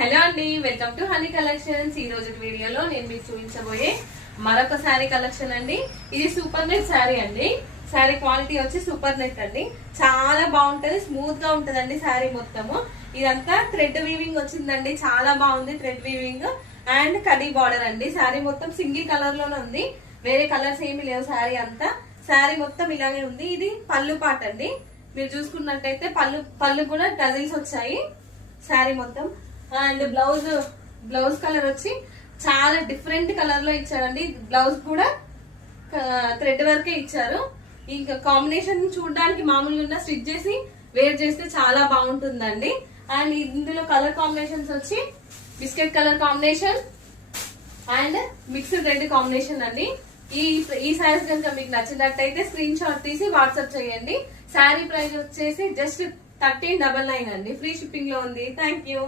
Hello అండి, welcome to honey collections. ఈ రోజు వీడియోలో నేను మీకు చూపించబోయే మరొక శారీ కలెక్షన్ అండి. ఇది సూపర్ నెట్ శారీ అండి. శారీ క్వాలిటీ వచ్చి సూపర్ నెట్ అండి. చాలా బాగుంటది, స్మూత్ గా ఉంటదండి శారీ మొత్తము. ఇదంతా థ్రెడ్ వీవింగ్ వచ్చిందండి, చాలా బాగుంది thread weaving and khadi border అండి. శారీ మొత్తం సింగిల్ కలర్ లోనే ఉంది, వేరే కలర్స్ ఏమి లేవు. శారీ అంతా శారీ మొత్తం ఇలాగే ఉంది. ఇది పళ్ళు పాట అండి. మీరు చూసుకున్నట్టయితే పళ్ళు కూడా డజిల్స్ వచ్చాయి శారీ మొత్తం. అండ్ బ్లౌజ్ కలర్ వచ్చి చాలా డిఫరెంట్ కలర్ లో ఇచ్చారండి. బ్లౌజ్ కూడా థ్రెడ్ వర్కే ఇచ్చారు. ఇంకా కాంబినేషన్ చూడడానికి మామూలుగా ఉన్న, స్టిచ్ చేసి వేర్ చేస్తే చాలా బాగుంటుందండి. అండ్ ఇందులో కలర్ కాంబినేషన్స్ వచ్చి biscuit colour combination and mixed red combination అండి. ఈ సారీస్ కనుక మీకు నచ్చినట్టయితే స్క్రీన్ షాట్ తీసి వాట్సాప్ చేయండి. శారీ ప్రైస్ వచ్చేసి జస్ట్ 1399 అండి. ఫ్రీ షిప్పింగ్ లో ఉంది. Thank you.